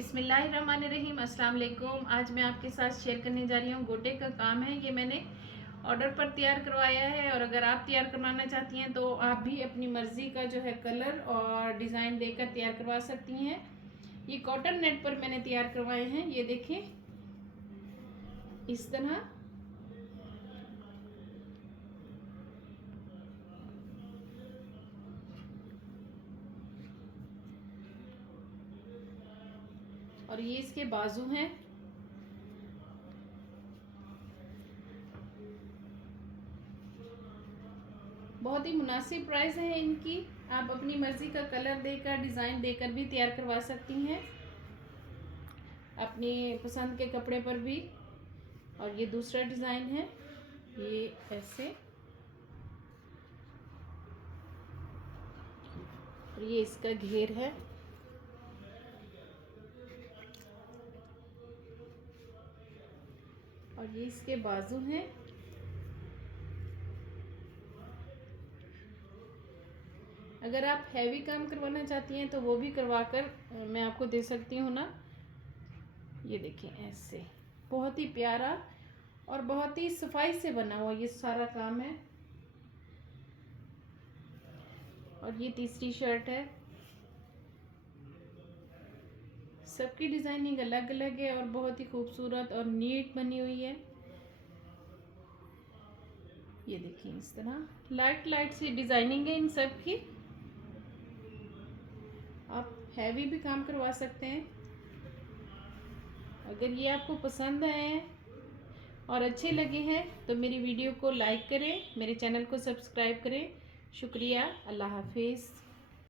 बिस्मिल्लाहिर्रहमानिर्रहीम, अस्सलाम वालेकुम। आज मैं आपके साथ शेयर करने जा रही हूँ गोटे का काम है। ये मैंने ऑर्डर पर तैयार करवाया है और अगर आप तैयार करवाना चाहती हैं तो आप भी अपनी मर्ज़ी का जो है कलर और डिज़ाइन देकर तैयार करवा सकती हैं। ये कॉटन नेट पर मैंने तैयार करवाए हैं। ये देखें इस तरह। और ये इसके बाजू हैं। बहुत ही मुनासिब प्राइस है इनकी। आप अपनी मर्ज़ी का कलर देकर डिज़ाइन देकर भी तैयार करवा सकती हैं अपनी पसंद के कपड़े पर भी। और ये दूसरा डिज़ाइन है, ये ऐसे, और ये इसका घेर है। और ये इसके बाजू हैं। अगर आप हैवी काम करवाना चाहती हैं तो वो भी करवा कर मैं आपको दे सकती हूँ ना। ये देखें ऐसे, बहुत ही प्यारा और बहुत ही सफाई से बना हुआ ये सारा काम है। और ये तीसरी शर्ट है। सबकी डिज़ाइनिंग अलग अलग है और बहुत ही खूबसूरत और नीट बनी हुई है। ये देखिए इस तरह लाइट लाइट सी डिज़ाइनिंग है इन सब की। आप हैवी भी काम करवा सकते हैं। अगर ये आपको पसंद आए और अच्छे लगे हैं तो मेरी वीडियो को लाइक करें, मेरे चैनल को सब्सक्राइब करें। शुक्रिया, अल्लाह हाफिज़।